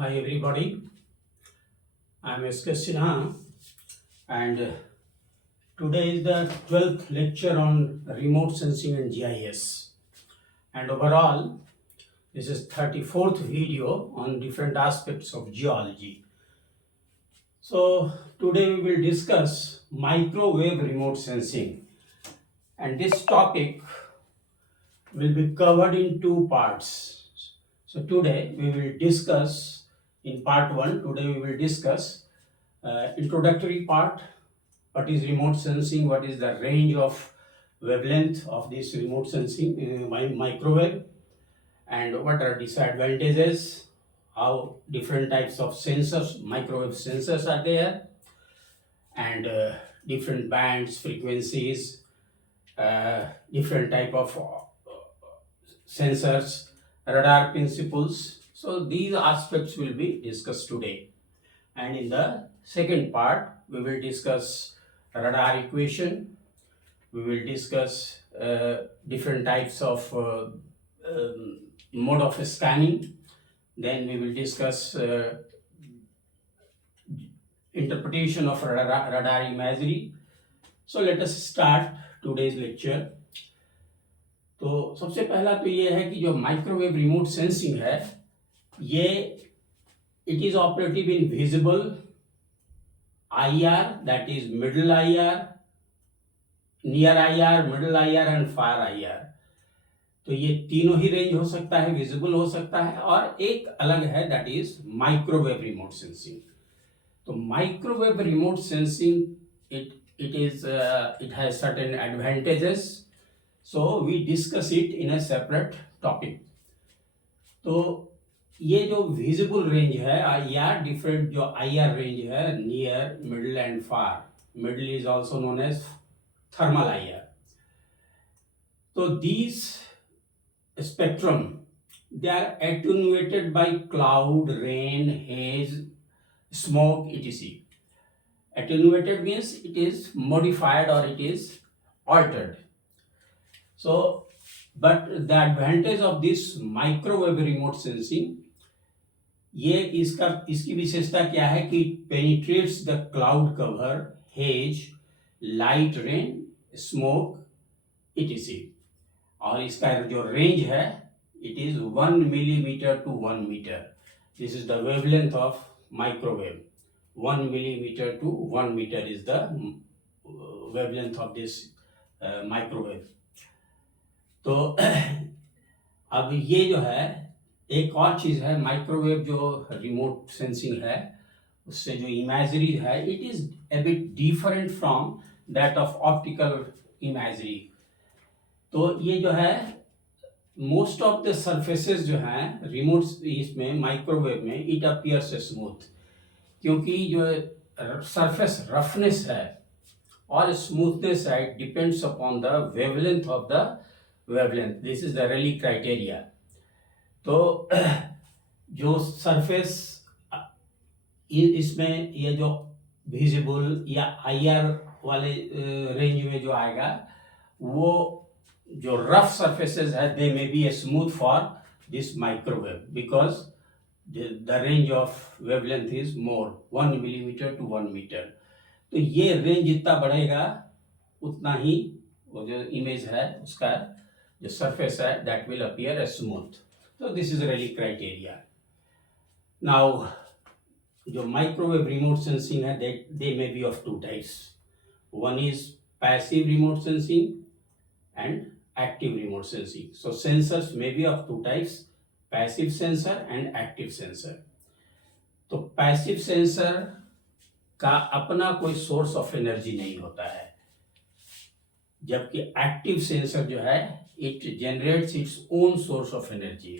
Hi everybody, I am S.K. Sinha and today is the 12th lecture on remote sensing and GIS, and overall this is 34th video on different aspects of geology. So today we will discuss microwave remote sensing, and this topic will be covered in two parts. So today we will discuss in part 1, today we will discuss introductory part. What is remote sensing? What is the range of wavelength of this remote sensing microwave? And what are disadvantages? How different types of sensors, microwave sensors are there, and different bands, frequencies, different type of sensors, radar principles. So these aspects will be discussed today. And in the second part, we will discuss radar equation. We will discuss different types of mode of scanning. Then we will discuss interpretation of radar imagery. So let us start today's lecture. तो सबसे पहला तो ये है कि जो microwave remote sensing है ये it is operative in visible IR, that is middle IR, near IR, middle IR and far IR. तो ये तीनों ही रेंज हो सकता है, विजिबल हो सकता है, और एक अलग है that is microwave remote sensing. तो microwave remote sensing it has certain advantages, so we discuss it in a separate topic. तो ये जो विजिबल रेंज है या डिफरेंट जो IR रेंज है, near, middle and far. Middle is also known as thermal IR. तो these spectrum they are attenuated by cloud, rain, haze, smoke, etc. Attenuated means it is modified or it is altered. So but the advantage of this microwave remote sensing, ये इसकी विशेषता क्या है कि penetrates the cloud cover, hedge, light rain, smoke etc. और इसका जो range है it is 1 millimeter to 1 meter. This is the wavelength of microwave. 1 millimeter to 1 meter is the wavelength of this microwave. तो अब ये जो है एक और चीज़ है, माइक्रोवेव जो रिमोट सेंसिंग है उससे जो इमेजरी है it is a bit different from that of optical imagery. तो ये जो है मोस्ट ऑफ द सरफेसेस जो हैं रिमोट इसमें माइक्रोवेव में इट अपीयर्स स्मूथ, क्योंकि जो सरफेस रफनेस है और स्मूथनेस है depends upon the wavelength of the wavelength. This is the Rayleigh criteria. तो जो सरफेस इसमें ये जो विजिबल या IR वाले रेंज में जो आएगा वो जो रफ सरफेसेस है they may be smooth for this microwave because the range of wavelength is more 1 millimeter to 1 meter. तो ये रेंज जितना बढ़ेगा उतना ही वो जो इमेज है उसका जो सरफेस है that will appear smooth. So this is really criteria. Now, जो microwave remote sensing है, they may be of two types. One is passive remote sensing and active remote sensing. So sensors may be of two types: passive sensor and active sensor. तो passive sensor का अपना कोई source of energy नहीं होता है, जबकि active sensor जो है it generates its own source of energy.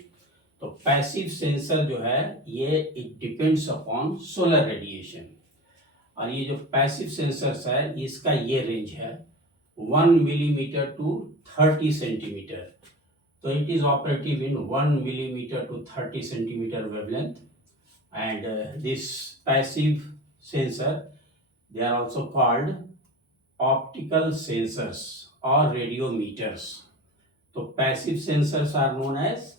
तो पैसिव सेंसर जो है ये it depends upon solar radiation. और ये जो पैसिव सेंसर्स है इसका ये रेंज है 1 millimeter to 30 centimeter. तो it is operative in 1 millimeter to 30 centimeter wavelength. And this passive sensor, they are also called optical sensors or radiometers. तो passive sensors are known as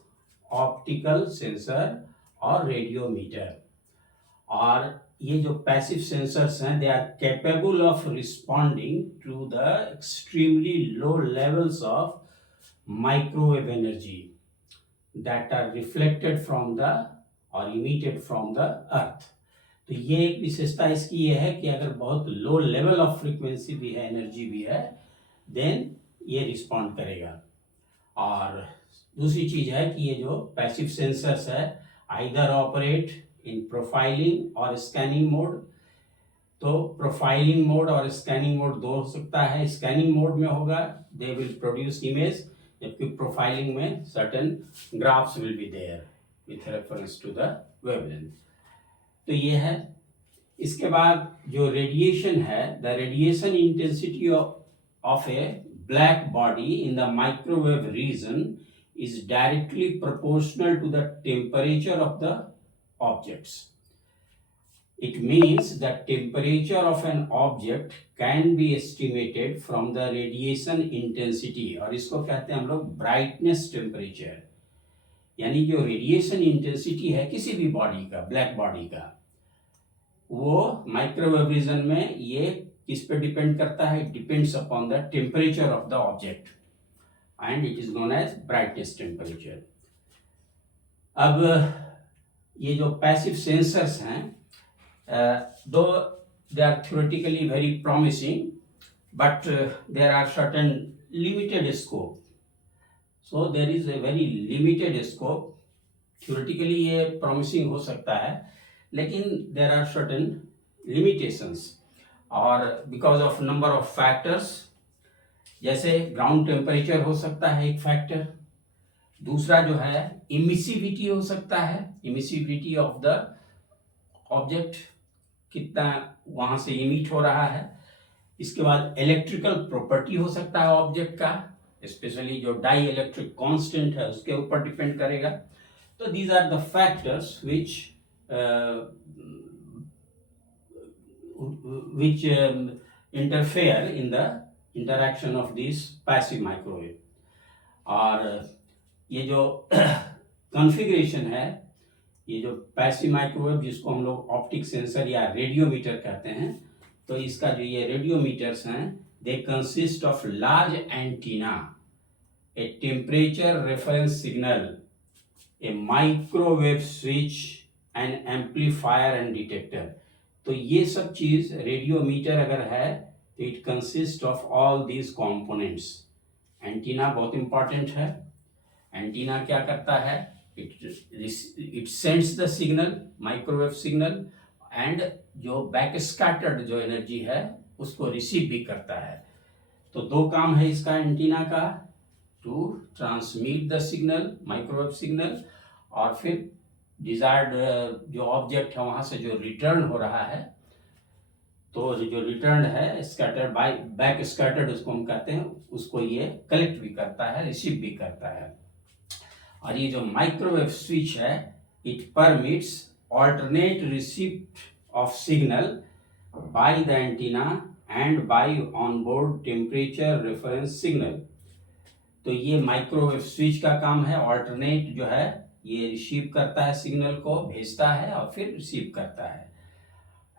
optical sensor और radiometer. और ये जो passive sensors हैं they are capable of responding to the extremely low levels of microwave energy that are reflected from the और emitted from the earth. तो ये एक विशेषता इसकी ये है कि अगर बहुत लो लेवल ऑफ फ्रीक्वेंसी भी है, एनर्जी भी है, देन ये रिस्पॉन्ड करेगा। और दूसरी चीज है कि ये जो पैसिव सेंसर्स है आइदर ऑपरेट इन प्रोफाइलिंग और स्कैनिंग मोड। तो प्रोफाइलिंग मोड और स्कैनिंग मोड दो हो सकता है। स्कैनिंग मोड में होगा दे विल प्रोड्यूस इमेज, जबकि प्रोफाइलिंग में certain graphs will be there with reference to the wavelength. तो ये है। इसके बाद जो रेडिएशन है, the radiation intensity of a black body in the microwave region is directly proportional to the temperature of the objects. It means that temperature of an object can be estimated from the radiation intensity, और इसको कहते हैं हम लोग brightness temperature। यानी जो radiation intensity है किसी भी बॉडी का, ब्लैक बॉडी का, वो माइक्रोवेव रीजन में ये किस पे डिपेंड करता है? Depends upon the temperature of the object and it is known as brightness temperature. अब ये जो पैसिव सेंसर्स हैं, though they are theoretically very promising but there are certain limited scope. So there is a very limited scope. Theoretically ये promising हो सकता है, लेकिन there are certain limitations और because of number of factors. जैसे ground temperature हो सकता है एक फैक्टर, दूसरा जो है इमिसिविटी हो सकता है, इमिसिविटी ऑफ द ऑब्जेक्ट, कितना वहां से इमिट हो रहा है। इसके बाद इलेक्ट्रिकल प्रॉपर्टी हो सकता है ऑब्जेक्ट का, स्पेशली जो डाई इलेक्ट्रिक कांस्टेंट है उसके ऊपर डिपेंड करेगा। तो these are the factors which interfere in the interaction of these passive microwave। और ये जो कॉन्फ़िगरेशन है, ये जो पैसिव माइक्रोवेव जिसको हम लोग ऑप्टिक सेंसर या रेडियोमीटर कहते हैं, तो इसका जो ये रेडियोमीटर्स हैं they consist of large antenna, a temperature reference signal, A microwave switch, N amplifier and detector. तो ये सब चीज रेडियोमीटर अगर है तो it consist of all these components. Antenna बहुत इंपॉर्टेंट है। एंटीना क्या करता है? It sends the signal, microwave signal, and जो बैक स्कैटर्ड जो एनर्जी है उसको रिसीव भी करता है। तो दो काम है इसका एंटीना का, to transmit the signal, microwave signal, और फिर डिजायर्ड जो ऑब्जेक्ट है वहां से जो रिटर्न हो रहा है, तो जो रिटर्न है स्कैटर्ड बाय बैक स्कैटर्ड उसको हम कहते हैं, उसको ये कलेक्ट भी करता है, रिसीव भी करता है। और ये जो माइक्रोवेव स्विच है it permits alternate receipt of signal by the antenna and by onboard temperature reference signal. तो ये माइक्रोवेव स्विच का काम है, ऑल्टरनेट जो है ये रिसीव करता है सिग्नल को, भेजता है और फिर रिसीव करता है।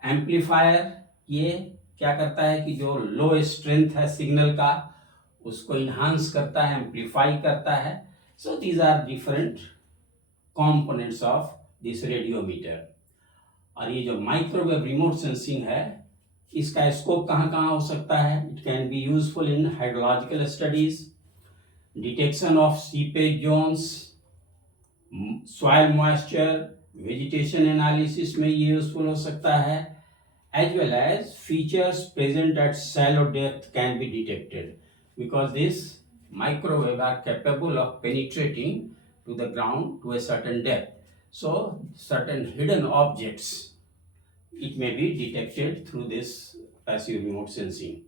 एम्पलीफायर ये क्या करता है कि जो लो स्ट्रेंथ है सिग्नल का उसको इन्हांस करता है, एम्पलीफाई करता है। So these are different components of this radiometer. और ये जो माइक्रोवेव रिमोट सेंसिंग है इसका स्कोप कहाँ कहाँ हो सकता है? It can be useful in hydrological studies, detection of seepage zones, soil moisture, vegetation analysis में ये यूजफुल हो सकता है, as well as features present at shallow depth can be detected because these microwave are capable of penetrating to the ground to a certain depth. So certain hidden objects it may be detected through this passive remote sensing.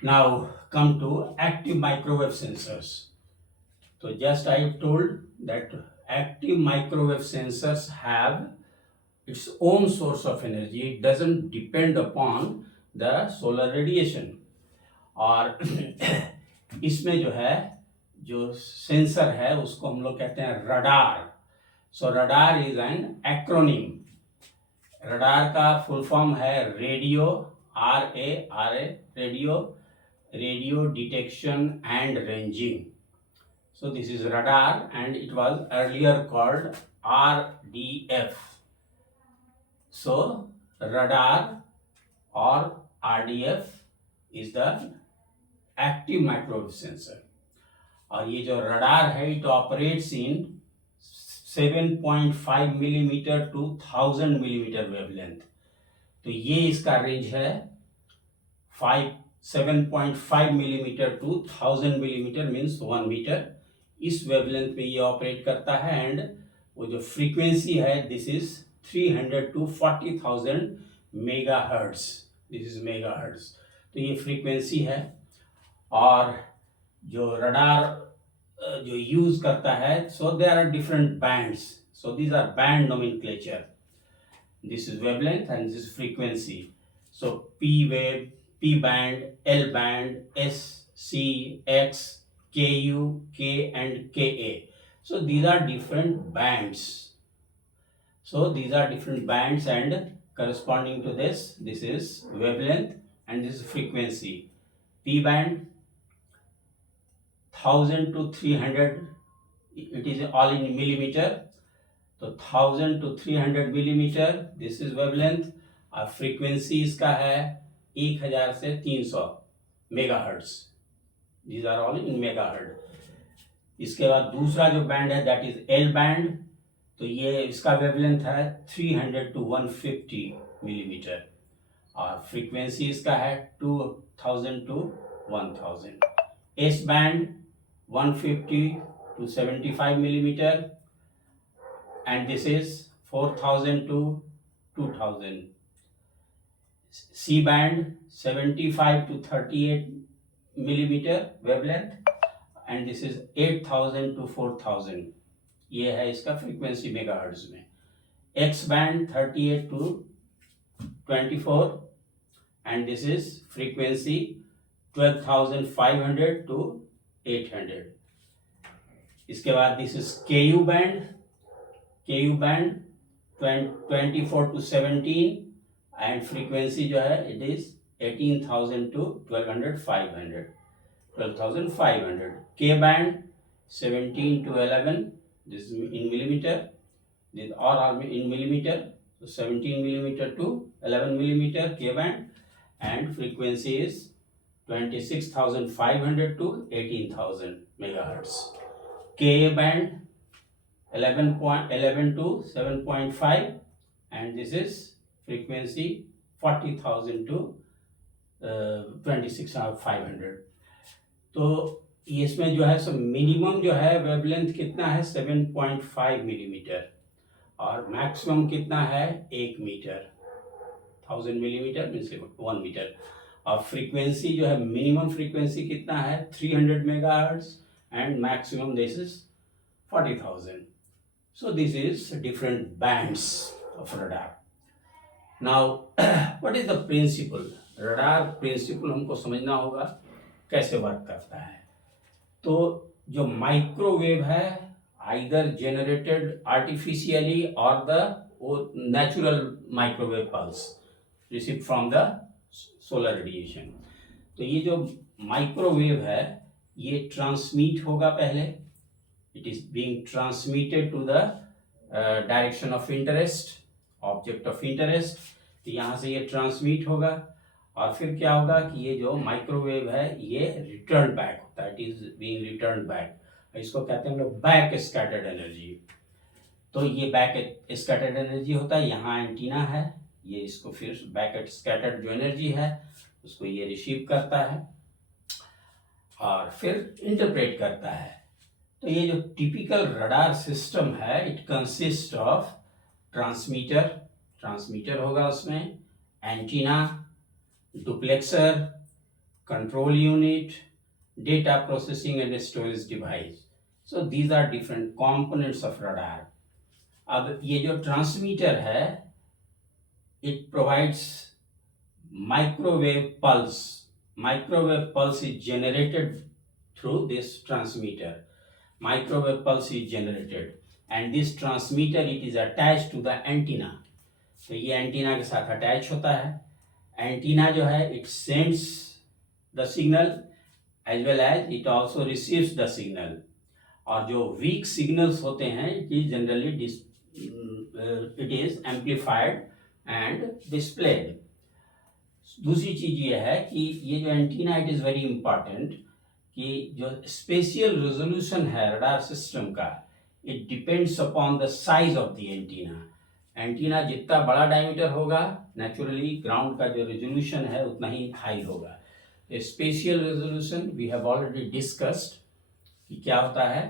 Now come to active microwave sensors. So just I told that active microwave sensors have its own source of energy. It doesn't depend upon the solar radiation. और इसमें जो है जो sensor है उसको हम लोग कहते हैं radar. So radar is an acronym. Radar का फुल फॉर्म है radio, RARA, radio detection and ranging. So this is radar and it was earlier called RDF. So radar or RDF is the active microwave sensor. और ये जो radar है it operates in 7.5 millimeter to 1000 millimeter wavelength. तो ये इसका range है 7.5 millimetre to 1000 millimetre means 1 metre. इस wavelength में ये ऑपरेट करता है एंड वो जो फ्रीक्वेंसी है this is 300 to 40,000 megahertz. This is megahertz. तो ये फ्रीक्वेंसी है। और जो रडार जो यूज करता है so there are different bands. So these are band nomenclature. This is wavelength and this is frequency. So P wave, P band, L band, S, C, X, KU, K and KA. So these are different bands. So these are different bands and corresponding to this is wavelength and this is frequency. P band 1000 to 300, it is all in millimeter. So 1000 to 300 millimeter, this is wavelength. और frequency इसका है 1000 से 300 megahertz. These are all in megahertz. इसके बाद दूसरा जो band है that is L band. तो ये इसका वेवलेंथ है 300 to 150 मिलीमीटर और फ्रीक्वेंसी इसका है 2000 to 1000। S band 150 to 75 millimeter and this is 4000 to 2000. C band 75 to 38 millimeter wavelength and this is 8000 to 4000. ये है इसका फ्रीक्वेंसी मेगाहर्ट्ज में। X band 38 to 24 and this is frequency 12,500 to 800. इसके बाद this is KU band 24 to 17 and frequency जो है it is 18,000 to 12,500. K band 17 to 11, this is in millimeter, these all are in millimeter, so 17 millimeter to 11 millimeter K band and frequency is 26,500 to 18,000 megahertz. Ka band 11 to 7.5 and this is frequency 40,000 to 26,500. तो इसमें जो है so minimum जो है wavelength कितना है 7.5 millimetre और maximum कितना है 1 मीटर। 1000 millimetre means 1 metre. और फ्रीक्वेंसी जो है मिनिमम फ्रीक्वेंसी कितना है 300 megahertz and maximum this is 40,000। So this is different bands of radar. Now what is the principle? Radar principle हमको समझना होगा कैसे वर्क करता है। तो जो माइक्रोवेव है आइदर जनरेटेड आर्टिफिशियली और the natural microwave pulse receive from the solar radiation. तो ये जो माइक्रोवेव है ये ट्रांसमिट होगा पहले, it is being transmitted to the direction of interest, object of interest. तो यहाँ से ये ट्रांसमिट होगा और फिर क्या होगा कि ये जो माइक्रोवेव है ये रिटर्न बैक होता है, it is being return back. इसको कहते हैं हम लोग बैक स्कैटर्ड एनर्जी। तो ये बैक स्कैटर्ड एनर्जी होता है, यहाँ एंटीना है, ये इसको फिर बैक स्कैटर्ड जो एनर्जी है उसको ये रिसीव करता है और फिर इंटरप्रेट करता है। तो ये जो टिपिकल रडार सिस्टम है इट कंसिस्ट ऑफ ट्रांसमीटर होगा उसमें, antenna, duplexer, control unit, data processing and storage device. So these are different components of radar. अब ये जो ट्रांसमीटर है it provides microwave pulse. Microwave pulse is generated through this transmitter. Microwave pulse is generated and this transmitter it is attached to the antenna. तो ये antenna के साथ attach होता है. एंटीना जो है it sends the signal as well as it also receives the signal. और जो वीक सिग्नल्स होते हैं it is generally it is amplified and displayed. दूसरी चीज ये है कि ये जो antenna it is very important कि जो स्पेशियल रेजोल्यूशन है रडार सिस्टम का it depends upon the size of the antenna. Antenna जितना बड़ा डायमीटर होगा नेचुरली ग्राउंड का जो रेजोल्यूशन है उतना ही हाई होगा. Spatial resolution we have already discussed कि क्या होता है.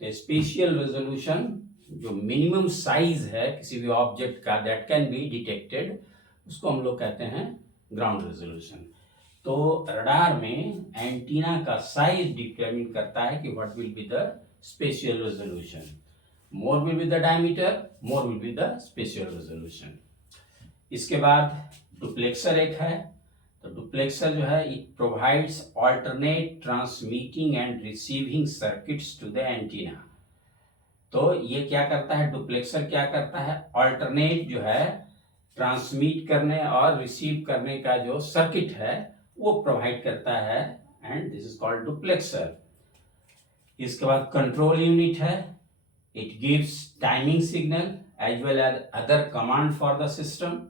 तो स्पेशियल रेजोल्यूशन जो मिनिमम साइज है किसी भी ऑब्जेक्ट का दैट कैन बी डिटेक्टेड उसको हम लोग कहते हैं ग्राउंड रेजोल्यूशन. तो रडार में एंटीना का साइज डिटरमिन करता है कि what will be the spatial resolution. More will be the diameter more will be the spatial resolution. इसके बाद डुप्लेक्सर एक है. तो डुप्लेक्सर जो है it provides alternate transmitting and receiving circuits to the antenna. तो ये क्या करता है डुप्लेक्सर क्या करता है ऑल्टरनेट जो है ट्रांसमिट करने और रिसीव करने का जो सर्किट है वो प्रोवाइड करता है and this is called duplexer. इसके बाद कंट्रोल यूनिट है. It gives timing signal as well as other command for the system.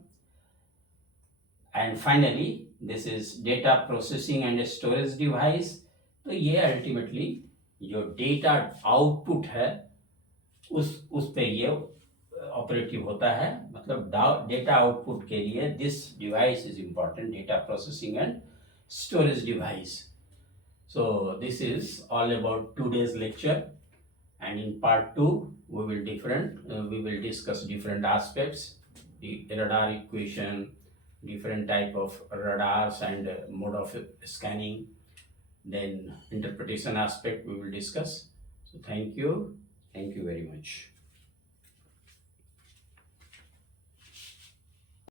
And finally this is data processing and storage device. तो ये अल्टीमेटली जो डेटा आउटपुट है उस पे ये ऑपरेटिव होता है. मतलब डेटा आउटपुट के लिए this device is important data processing and storage device. So this is all about today's lecture, and in part 2 we will discuss different aspects, the radar equation, different type of radars and mode of scanning, then interpretation aspect we will discuss. So thank you very much.